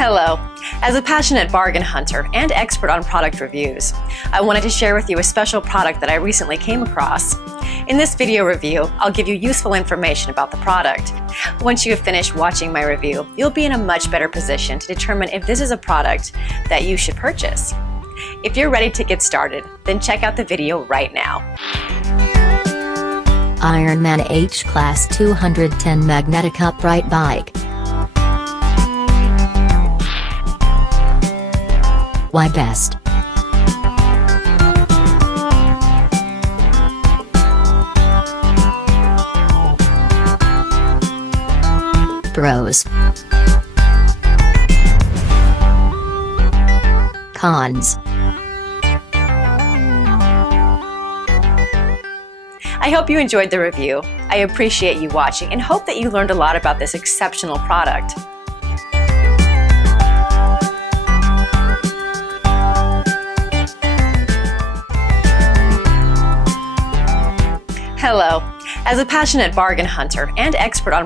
Hello. As a passionate bargain hunter and expert on product reviews, I wanted to share with you a special product that I recently came across. In this video review, I'll give you useful information about the product. Once you have finished watching my review, you'll be in a much better position to determine if this is a product that you should purchase. If you're ready to get started, then check out the video right now. IRONMAN H-Class 210 Magnetic Upright Bike. Why best? Pros. Cons. I hope you enjoyed the review. I appreciate you watching and hope that you learned a lot about this exceptional product. Hello. As a passionate bargain hunter and expert on